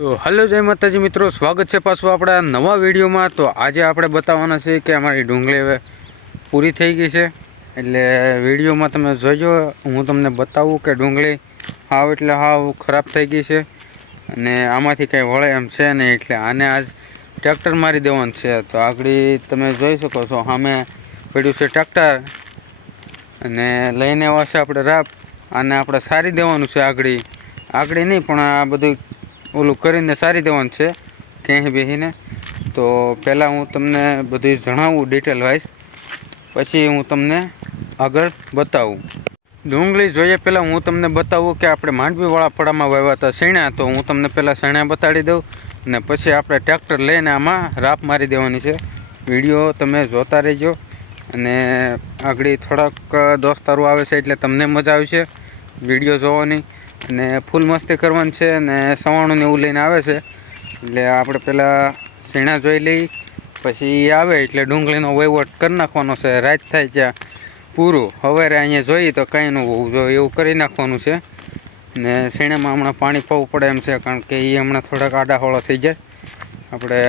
તો હલો જય માતાજી મિત્રો, સ્વાગત છે પાછું આપણા નવા વિડીયોમાં। તો આજે આપણે બતાવવાના છે કે અમારી ડુંગળી હવે પૂરી થઈ ગઈ છે। એટલે વિડીયોમાં તમે જોજો, હું તમને બતાવું કે ડુંગળી હાવ એટલે હાવ ખરાબ થઈ ગઈ છે અને આમાંથી કંઈ વળે એમ છે નહીં। એટલે આને આજ ટ્રેક્ટર મારી દેવાનું છે। તો આગળ તમે જોઈ શકો છો, સામે પડ્યું છે ટ્રેક્ટર અને લઈને આવશે આપણે રાપ। આને આપણે સારી દેવાનું છે, આગળ નહીં પણ આ બધું ઓલું કરીને સારી દેવાનું છે ક્યાંય બેસીને। તો પહેલાં હું તમને બધું જણાવું ડિટેલ વાઇઝ, પછી હું તમને આગળ બતાવું। ડુંગળી જોઈએ પહેલાં હું તમને બતાવું કે આપણે માંડવીવાળા પડામાં વાવ્યા હતા શેણા। તો હું તમને પહેલાં શેણા બતાડી દઉં અને પછી આપણે ટ્રેક્ટર લઈને આમાં રાપ મારી દેવાની છે। વિડીયો તમે જોતા રહેજો અને આગળ થોડાક દોસ્તારો આવે છે એટલે તમને મજા આવશે વિડીયો જોવાની અને ફૂલ મસ્તી કરવાની છે। અને સવાણું એવું લઈને આવે છે એટલે આપણે પહેલાં શેણા જોઈ લઈ, પછી એ આવે એટલે ડુંગળીનો વહીવટ કરી નાખવાનો છે। રાત થાય ત્યાં પૂરું, સવારે અહીંયા જોઈએ તો કાંઈ ન હોવું જોઈએ એવું કરી નાખવાનું છે। ને શેણામાં હમણાં પાણી પાવું પડે એમ છે, કારણ કે એ હમણાં થોડાક આડાહોળો થઈ જાય। આપણે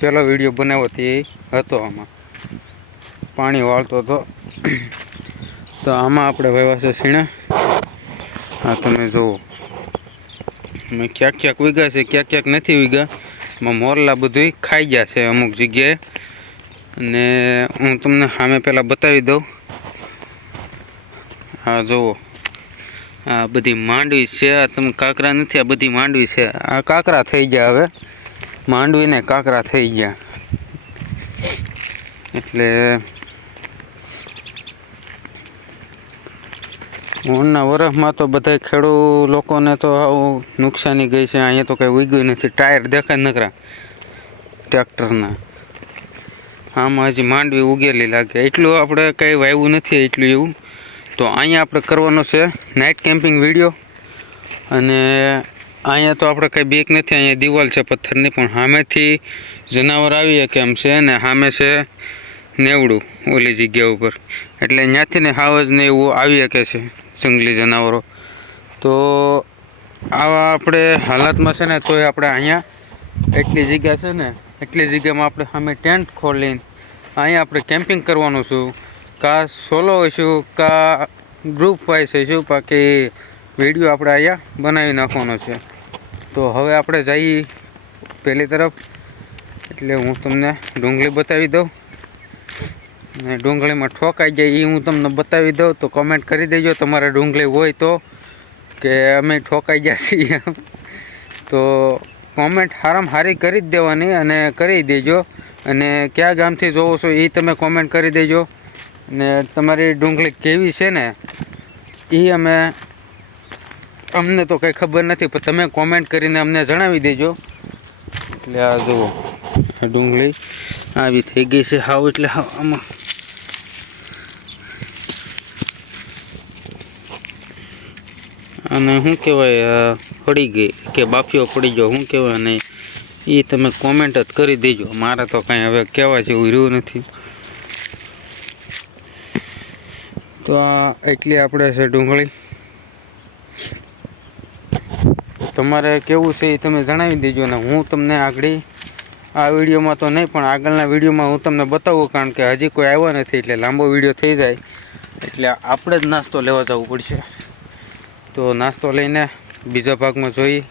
પહેલો વિડીયો બનાવ્યો તે હતો, આમાં પાણી વાળતો હતો। તો આમાં આપણે વાવ્યા છે શેણા। હા તમે જુઓ, મેં ક્યાંક વીઘા છે, ક્યાંક નથી વીઘા। મોરલા બધું ખાઈ ગયા છે અમુક જગ્યાએ। અને હું તમને સામે પહેલાં બતાવી દઉં। હા જુઓ, આ બધી માંડવી છે, આ તમે કાંકરા નથી, આ બધી માંડવી છે। આ કાંકરા થઈ ગયા, હવે માંડવીને કાંકરા થઈ ગયા। એટલે ઓણના વરસમાં તો બધા ખેડૂત લોકોને તો આવું નુકસાની ગઈ છે। અહીંયા તો કંઈ ઉગ્યું નથી, ટાયર દેખાય નકરા ટ્રેક્ટરના। આમાં હજી માંડવી ઉગેલી લાગે, એટલું આપણે કંઈ વાવ્યું નથી એટલું એવું। તો અહીંયા આપણે કરવાનો છે નાઇટ કેમ્પિંગ વિડીયો। અને અહીંયા તો આપણે કંઈ બીક નથી, અહીંયા દિવાલ છે પથ્થરની, પણ સામેથી જનાવર આવીએ કેમ છે ને સામે છે નેવડું ઓલી જગ્યા ઉપર, એટલે ત્યાંથી ને હાવ જ ને એવું આવી શકે છે જંગલી જનાવરો। તો આવા આપણે હાલતમાં છે ને તોય આપણે અહીંયા એટલી જગ્યા છે ને, એટલી જગ્યામાં આપણે સામે ટેન્ટ ખોલીને અહીંયા આપણે કેમ્પિંગ કરવાનું છું। કાં સોલો હોઈશું કાં ગ્રુપ વાઇઝ હોઈશું, બાકી વિડીયો આપણે અહીંયા બનાવી નાખવાનો છે। તો હવે આપણે જઈએ પહેલી તરફ, એટલે હું તમને ડુંગળી બતાવી દઉં અને ડુંગળીમાં ઠોકાઈ જાય એ હું તમને બતાવી દઉં। તો કમેન્ટ કરી દેજો તમારે ડુંગળી હોય તો, કે અમે ઠોકાઈ ગયા છીએ। તો કોમેન્ટ હારામાં હારી કરી જ દેવાની અને કરી દેજો। અને કયા ગામથી જોવો છો એ તમે કોમેન્ટ કરી દેજો। અને તમારી ડુંગળી કેવી છે ને એ અમને તો કંઈ ખબર નથી, પણ તમે કોમેન્ટ કરીને અમને જણાવી દેજો। એટલે આ જુઓ, આ ડુંગળી આવી થઈ ગઈ છે હાવ, એટલે આમાં અને શું કહેવાય, પડી ગઈ કે બાફીઓ પડી ગયો શું કહેવાય, અને એ તમે કોમેન્ટ જ કરી દેજો। મારે તો કાંઈ હવે કહેવા જેવું રહ્યું નથી। તો આ એટલી આપણે છે ડુંગળી, તમારે કેવું છે એ તમે જણાવી દેજો। ને હું તમને આગળ આ વિડીયોમાં તો નહીં પણ આગળના વિડીયોમાં હું તમને બતાવું, કારણ કે હજી કોઈ આવ્યો નથી એટલે લાંબો વિડીયો થઈ જાય, એટલે આપણે જ નાસ્તો લેવા જવું પડશે। તો નાસ્તો લઈને બીજા ભાગમાં જોઈએ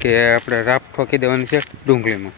કે આપણે રાપ ઠોકી દેવાની છે ડુંગળીમાં।